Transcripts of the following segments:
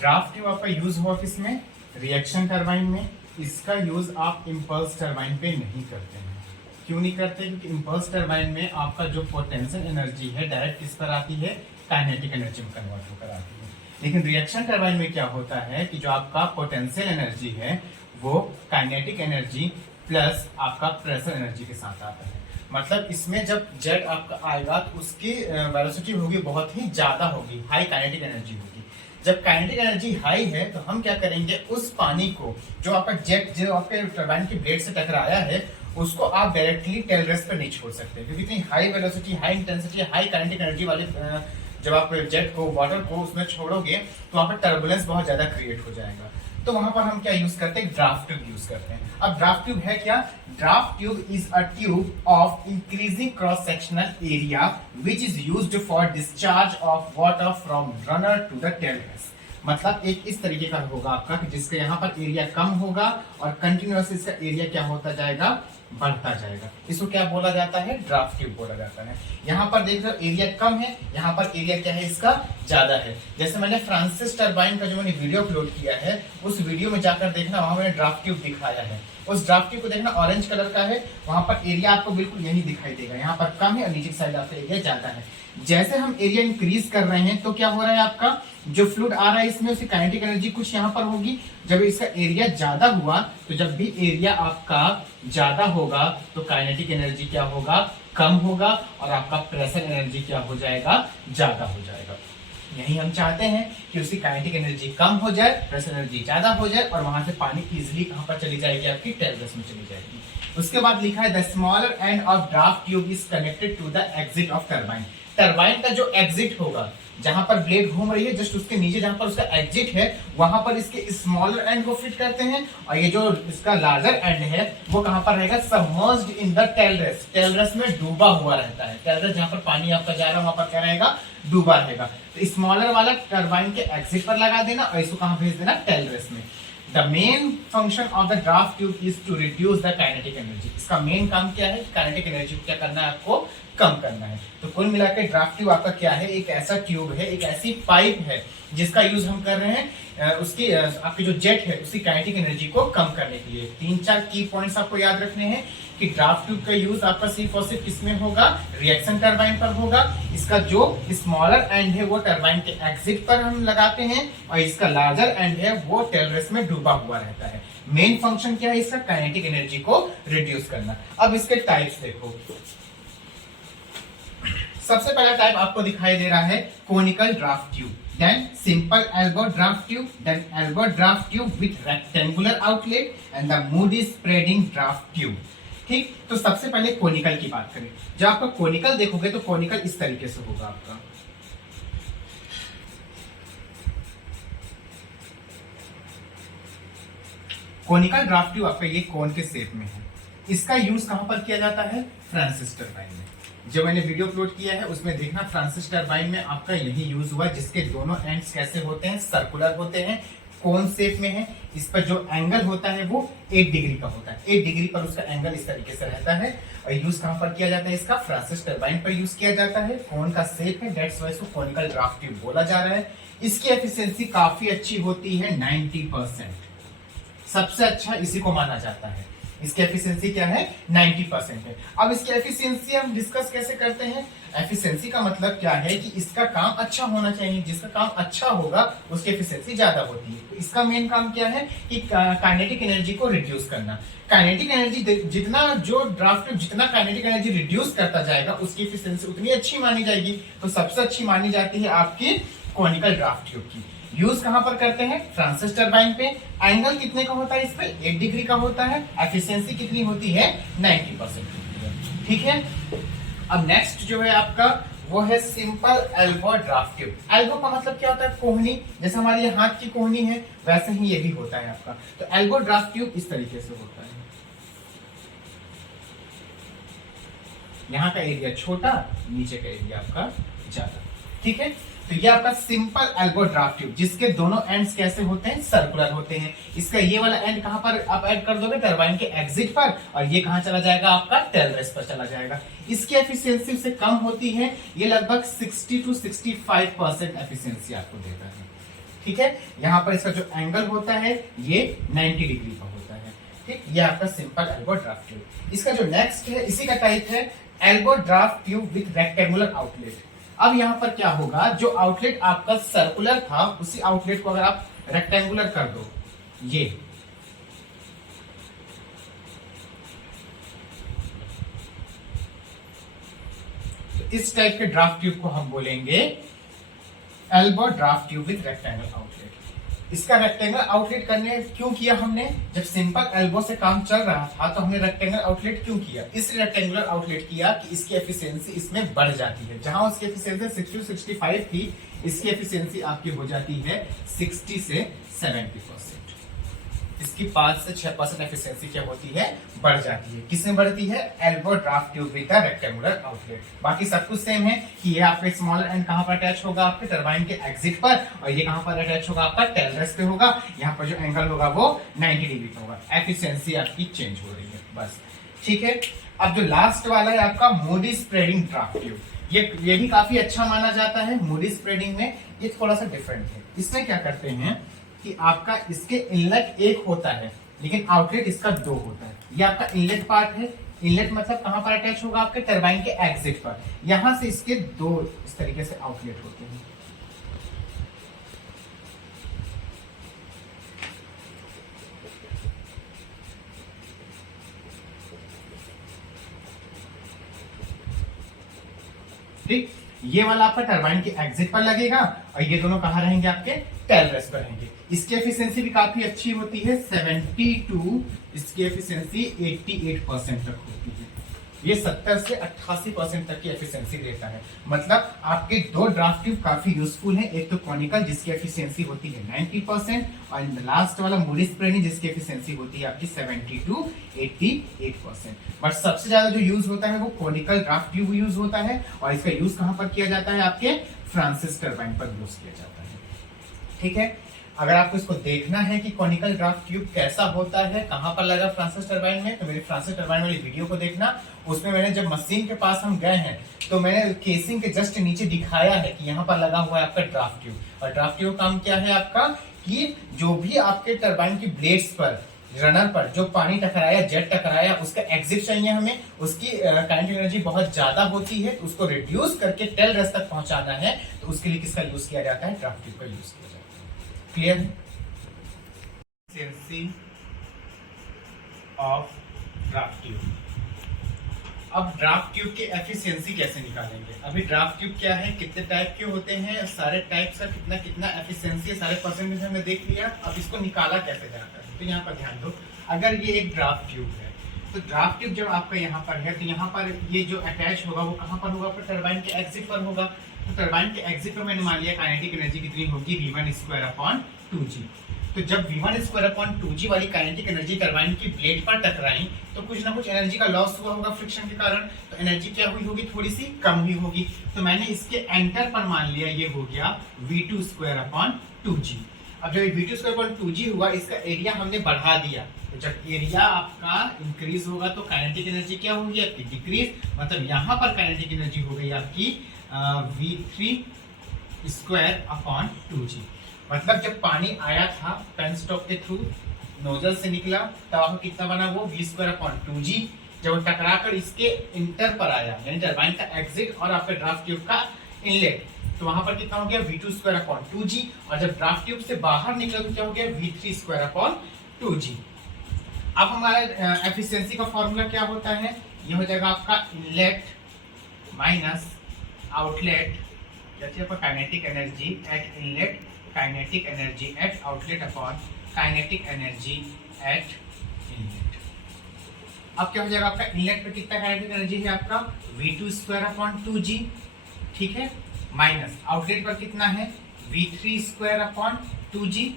Draft tube आपका use हुआ किसमें? रिएक्शन टरबाइन में। इसका यूज आप इंपल्स टरबाइन पे नहीं करते हैं। क्यों नहीं करते? क्योंकि इंपल्स टरबाइन में आपका जो पोटेंशियल एनर्जी है डायरेक्ट किस पर आती है? काइनेटिक एनर्जी में कन्वर्ट होकर आती है। लेकिन रिएक्शन टरबाइन में क्या होता है कि जो आपका पोटेंशियल एनर्जी है वो काइनेटिक एनर्जी प्लस आपका प्रेशर एनर्जी के साथ आता है। मतलब इसमें जब जेट आपका आएगा तो उसकी वेलोसिटी होगी बहुत ही ज्यादा होगी, हाई काइनेटिक एनर्जी होगी। जब काइनेटिक एनर्जी हाई है तो हम क्या करेंगे, उस पानी को जो आपका जेट जो आपके टरबाइन की ब्लेड से टकराया है उसको आप डायरेक्टली टेल रेस्ट पर नहीं छोड़ सकते, क्योंकि इतनी high velocity, high intensity, high kinetic energy वाले जब आप जेट को, वाटर को उसमें छोड़ोगे तो वहां पर टर्बुलेंस बहुत ज्यादा क्रिएट हो जाएगा। तो वहां पर हम क्या यूज करते हैं? ड्राफ्ट ट्यूब यूज करते हैं। अब ड्राफ्ट ट्यूब है क्या? Draft tube is a tube of increasing cross sectional area which is used for discharge of water from runner to the tail rest. मतलब एक इस तरीके का होगा आपका कि जिसके यहाँ पर एरिया कम होगा और कंटिन्यूअस इसका एरिया क्या होता जाएगा? बढ़ता जाएगा। इसको क्या बोला जाता है? ड्राफ्ट ट्यूब बोला जाता है। यहाँ पर देख रहे हो एरिया कम है, यहाँ पर एरिया क्या है इसका? ज्यादा है। जैसे मैंने फ्रांसिस टरबाइन का जो मैंने वीडियो अपलोड किया है उस वीडियो में जाकर देखना, वहां मैंने ड्राफ्ट ट्यूब दिखाया है। उस ड्राफ्ट ट्यूब को देखना, ऑरेंज कलर का है, वहां पर एरिया आपको बिल्कुल यही दिखाई देगा, यहाँ पर कम है और नीचे की साइड आपका एरिया ज्यादा है। जैसे हम एरिया इंक्रीज कर रहे हैं तो क्या हो रहा है, आपका जो फ्लूइड आ रहा है इसमें उसकी काइनेटिक एनर्जी कुछ यहाँ पर होगी। जब इसका एरिया ज्यादा हुआ तो जब भी एरिया आपका ज्यादा होगा तो काइनेटिक एनर्जी क्या होगा? कम होगा और आपका प्रेशर एनर्जी क्या हो जाएगा? ज्यादा हो जाएगा। यही हम चाहते हैं कि उसकी काइनेटिक एनर्जी कम हो जाए, प्रेशर एनर्जी ज्यादा हो जाए और वहां से पानी इजिली कहां पर चली जाएगी? आपकी टेल रेस्ट में चली जाएगी। उसके बाद लिखा है the smaller end of draft tube is connected to the exit of turbine. Turbine का जो एग्जिट होगा, जहां पर ब्लेड घूम रही है जस्ट उसके नीचे जहां पर उसका एग्जिट है वहां पर इसके स्मॉलर एंड को फिट करते हैं और ये जो इसका लार्जर एंड है वो कहां पर रहेगा? Submerged in the tail rest. Tail rest में डूबा हुआ रहता है। टेल रेस्ट जहां पर पानी आपका जा रहा है वहां पर क्या रहेगा? डूबा रहेगा। तो स्मॉलर वाला टरबाइन के एग्जिट पर लगा देना और इसको कहां भेज देना? टेल रेस्ट में। The main function of the draft tube is to reduce the kinetic energy। इसका मेन काम क्या है? काइनेटिक एनर्जी को क्या करना है? आपको कम करना है। तो कुल मिलाकर ड्राफ्ट ट्यूब आपका क्या है? एक ऐसा ट्यूब है, एक ऐसी पाइप है जिसका यूज हम कर रहे हैं उसकी आपकी जो जेट है उसकी काइनेटिक एनर्जी को कम करने के लिए। 3-4 की पॉइंट्स आपको याद रखने हैं कि ड्राफ्ट ट्यूब का यूज आपका सिर्फ और सिर्फ किसमें होगा? रिएक्शन टरबाइन पर होगा। इसका जो स्मॉलर एंड है वो टरबाइन के एग्जिट पर हम लगाते हैं और इसका लार्जर एंड है वो टेल रेस्ट में डूबा हुआ रहता है। मेन फंक्शन क्या है इसका? काइनेटिक एनर्जी को रिड्यूस करना। अब इसके टाइप्स देखो। सबसे पहला टाइप आपको दिखाई दे रहा है conical draft tube, then simple elbow draft tube, then elbow draft tube with rectangular outlet and the Moody spreading draft tube. ठीक, तो सबसे पहले कोनिकल की बात करें। जब आपका कोनिकल देखोगे तो कोनिकल इस तरीके से होगा आपका। कोनिकल ड्राफ्ट ट्यूब आपका ये कोन के शेप में है। इसका यूज कहां पर किया जाता है? फ्रांसिस टरबाइन में। जो मैंने वीडियो अपलोड किया है उसमें देखना, फ्रांसिस टरबाइन में आपका यही यूज हुआ, जिसके दोनों एंड्स कैसे होते हैं? सर्कुलर होते हैं, कोन शेप में है। इस पर जो एंगल होता है वो 8 डिग्री का होता है। 8 डिग्री पर उसका एंगल इस तरीके से रहता है और यूज कहां पर किया जाता है? इसका फ्रांसिस टरबाइन पर यूज किया जाता है। कोन का शेप है, दैट्स व्हाई इसको कोनिकल ड्राफ्ट ट्यूब बोला जा रहा है। इसकी एफिशिएंसी काफी अच्छी होती है, 90%। सबसे अच्छा इसी को माना जाता है। इसकी एफिशिएंसी क्या है? 90% है। अब इसकी एफिशिएंसी हम डिस्कस कैसे करते हैं? एफिशिएंसी का मतलब क्या है कि इसका काम अच्छा होना चाहिए। जिसका काम अच्छा होगा उसकी एफिशिएंसी ज्यादा होती है। तो इसका मेन काम क्या है कि काइनेटिक एनर्जी को रिड्यूस करना। काइनेटिक एनर्जी जितना जो ड्राफ्ट जितना काइनेटिक एनर्जी रिड्यूस करता जाएगा उसकी एफिशिएंसी उतनी अच्छी मानी जाएगी। तो सबसे अच्छी मानी जाती है आपकी कोनिकल ड्राफ्ट ट्यूब की। यूज कहां पर करते हैं? फ्रांसिस टरबाइन पे। एंगल कितने का होता है? इस पे 8 डिग्री का होता है। एफिशिएंसी कितनी होती है? 90%। ठीक है। अब नेक्स्ट जो है आपका वो है simple elbow draft tube. Elbow का मतलब क्या होता है? कोहनी। जैसे हमारी ये हाथ की कोहनी है वैसे ही ये भी होता है आपका। तो एल्बो ड्राफ्ट ट्यूब इस तरीके से होता है। यहाँ का एरिया छोटा, नीचे का एरिया आपका ज्यादा। ठीक है। तो ये आपका सिंपल एल्बो ड्राफ्ट ट्यूब, जिसके दोनों एंड्स कैसे होते हैं? सर्कुलर होते हैं। इसका ये वाला एंड कहां पर आप ऐड कर दोगे? टरबाइन के एग्जिट पर, और ये कहां चला जाएगा? आपका टेल रेस्ट पर चला जाएगा। इसकी एफिशिएंसी से कम होती है, ये लगभग 60 to 65% एफिशिएंसी आपको देता है। ठीक है। यहाँ पर इसका जो एंगल होता है ये 90 डिग्री का होता है। ठीक, ये आपका सिंपल एल्बो ड्राफ्ट ट्यूब। इसका जो नेक्स्ट है इसी का टाइप है elbow draft tube with rectangular outlet. अब यहाँ पर क्या होगा, जो आउटलेट आपका सर्कुलर था उसी आउटलेट को अगर आप रेक्टेंगुलर कर दो, ये तो इस टाइप के ड्राफ्ट ट्यूब को हम बोलेंगे elbow draft tube with rectangle outlet. इसका रेक्टेंगल आउटलेट करने क्यों किया हमने, जब सिंपल एल्बो से काम चल रहा था तो हमने रेक्टेंगल आउटलेट क्यों किया, इसलिए रेक्टेंगुलर आउटलेट किया कि इसकी एफिशिएंसी इसमें बढ़ जाती है। जहां उसकी एफिशिएंसी 60 से 65 थी, इसकी एफिशिएंसी आपकी हो जाती है 60 से 70%। इसकी 5 से 6% एफिशिएंसी क्या होती है, बढ़ जाती है। किसमें बढ़ती है, elbow draft tube with rectangular outlet. बाकी सब कुछ सेम है कि ये आपका स्मॉलर एंड कहां पर अटैच होगा, आपके टरबाइन के एग्जिट पर, और ये कहां पर अटैच होगा, आपका टेल रेस्ट पे होगा। यहाँ पर जो एंगल होगा वो 90 डिग्री का होगा। एफिशिएंसी आपकी चेंज हो रही है बस, ठीक है। अब जो लास्ट वाला है आपका मूडी स्प्रेडिंग ड्राफ्ट ट्यूब, ये भी काफी अच्छा माना जाता है। मूडी स्प्रेडिंग में ये थोड़ा सा डिफरेंट है। इसमें क्या करते हैं कि आपका इसके इनलेट एक होता है लेकिन आउटलेट इसका 2 होता है। ये आपका इनलेट पार्ट है। इनलेट मतलब कहां पर अटैच होगा, आपके टरबाइन के एग्जिट पर। यहां से इसके 2 इस तरीके से आउटलेट होते हैं। ठीक, ये वाला आपका टरबाइन के एग्जिट पर लगेगा और ये दोनों कहां रहेंगे, आपके टेल रेस्ट पर रहेंगे। इसकी एफिशिएंसी भी काफी अच्छी होती है, 72, इसकी एफिशिएंसी 88% तक होती है। ये 70 से 88% तक की एफिशिएंसी देता है। मतलब आपके 2 ड्राफ्ट ट्यूब काफी यूजफुल है। एक तो कॉनिकल जिसकी एफिशिएंसी होती है 90% और लास्ट वाला मूडी स्प्रेडिंग जिसकी एफिशिएंसी होती है आपकी 70 to 88%। बट सबसे ज्यादा जो यूज होता है वो कॉनिकल ड्राफ्ट ट्यूब यूज होता है और इसका यूज कहां पर किया जाता है, आपके फ्रांसिस टरबाइन पर यूज किया जाता है। ठीक है, अगर आपको इसको देखना है कि कॉनिकल ड्राफ्ट ट्यूब कैसा होता है, कहां पर लगा फ्रांसिस टरबाइन में, तो मेरी फ्रांसिस टरबाइन वाली वीडियो को देखना। उसमें मैंने जब मशीन के पास हम गए हैं तो मैंने केसिंग के जस्ट नीचे दिखाया है कि यहाँ पर लगा हुआ है आपका ड्राफ्ट ट्यूब। और ड्राफ्ट ट्यूब काम क्या है आपका, कि जो भी आपके टरबाइन की ब्लेड्स पर, रनर पर जो पानी टकराया, जेट टकराया, उसका एग्जिट चाहिए हमें, उसकी काइनेटिक एनर्जी बहुत ज्यादा होती है, तो उसको रिड्यूस करके टेल रेस्ट तक पहुंचाना है, तो उसके लिए किसका यूज किया जाता है, ड्राफ्ट ट्यूब का यूज किया जाता है। क्लियर है? Efficiency of draft tube. अब ड्राफ्ट ट्यूब की एफिशिएंसी कैसे निकालेंगे। अभी ड्राफ्ट ट्यूब क्या है, कितने टाइप के होते हैं, सारे टाइप का कितना कितना एफिशिएंसी, सारे परसेंटेज हमने देख लिया। अब इसको निकाला कैसे जाता है, तो यहाँ पर ध्यान दो। अगर ये एक ड्राफ्ट ट्यूब है तो ड्राफ्ट ट्यूब जब आपका यहाँ पर है तो यहाँ पर ये जो अटैच होगा वो कहाँ पर होगा, टरबाइन के एग्जिट पर होगा। तो टरबाइन के एग्जिट पर मैंने मान लिया काइनेटिक एनर्जी कितनी होगी, V1/2G। तो जब V1/2G वाली काइनेटिक एनर्जी टरबाइन की ब्लेड पर टकराई तो कुछ ना कुछ एनर्जी का लॉस हुआ होगा फ्रिक्शन के कारण, तो एनर्जी क्या हुई होगी, थोड़ी सी कम हुई होगी। तो मैंने इसके एंटर पर मान लिया ये हो गया V2/2G। अब जब V2/2G हुआ, इसका एरिया हमने बढ़ा दिया। तो जब एरिया आपका इंक्रीज होगा तो काइनेटिक एनर्जी क्या होगी आपकी, डिक्रीज। मतलब यहाँ पर काइनेटिक एनर्जी हो गई आपकी V3/2G। मतलब जब पानी आया था पेन स्टॉक के थ्रू, नोजल से निकला, तब आपको कितना बना वो V2/2G। जब वो टकराकर इसके इंटर पर आया, यानी टरबाइन का एग्जिट और आपके ड्राफ्ट ट्यूब का इनलेट, तो वहां पर कितना हो गया V2/2G। और जब ड्राफ्ट ट्यूब से बाहर निकला तो क्या हो गया V3/2G। अब हमारा एफिशिएंसी का फॉर्मूला क्या होता है, ये हो जाएगा आपका इनलेट माइनस आउटलेट, जैसे आपका kinetic energy at inlet, kinetic energy at outlet upon kinetic energy at inlet. अब क्या हो जाएगा आपका, इनलेट पे कितना काइनेटिक एनर्जी है आपका V2/2G, ठीक है, माइनस आउटलेट पर कितना है V3/2G,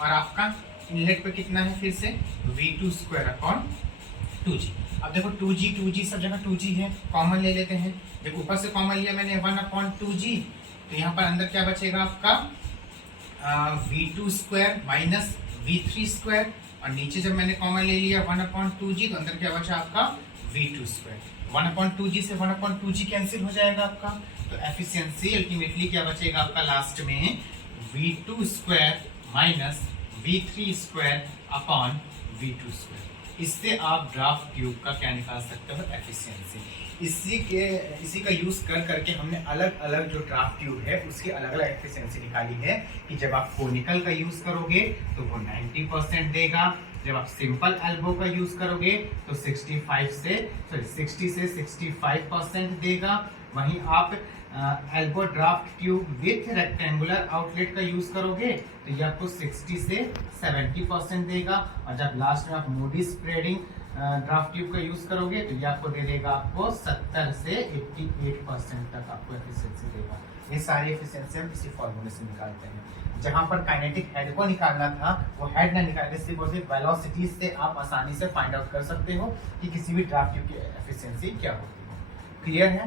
और आपका इनलेट पे कितना है फिर से V2/2G। अब देखो 2G सब जगह 2G है, कॉमन ले लेते हैं। जब ऊपर से कॉमन लिया मैंने 1/2G, तो यहाँ पर अंदर क्या बचेगा आपका V2² माइनस V3², और नीचे जब मैंने कॉमन ले लिया 1/2G, तो अंदर क्या बचा आपका V2²। 1/2G से 1/2G कैंसिल हो जाएगा आपका, तो एफिशिएंसी अल्टीमेटली क्या बचेगा आपका लास्ट में V2 square minus V3 square upon V2 square. इससे आप ड्राफ्ट ट्यूब का क्या निकाल सकते हो, एफिशिएंसी। इसी का यूज कर करके हमने अलग अलग जो ड्राफ्ट ट्यूब है उसकी अलग अलग एफिशिएंसी निकाली है कि जब आप कोनिकल का यूज करोगे तो वो 90% देगा, जब आप सिंपल एल्बो का यूज करोगे तो 60 से 65% देगा। वहीं आप elbow draft tube with rectangular outlet का यूज करोगे तो ये आपको 60 से 70% देगा। और जब लास्ट में आप मूडी स्प्रेडिंग ड्राफ्ट ट्यूब का यूज करोगे तो ये आपको दे देगा आपको 70 से 88% तक आपको एफिशिएंसी देगा। ये सारी एफिशिएंसी हम इसी फॉर्मूले से निकालते हैं। जहां पर काइनेटिक हेड को निकालना था वो हेड ना निकाल के सिर्फ और सिर्फ वेलोसिटी से आप आसानी से फाइंड आउट कर सकते हो कि किसी भी ड्राफ्ट ट्यूब की एफिशिएंसी क्या होती है। क्लियर है?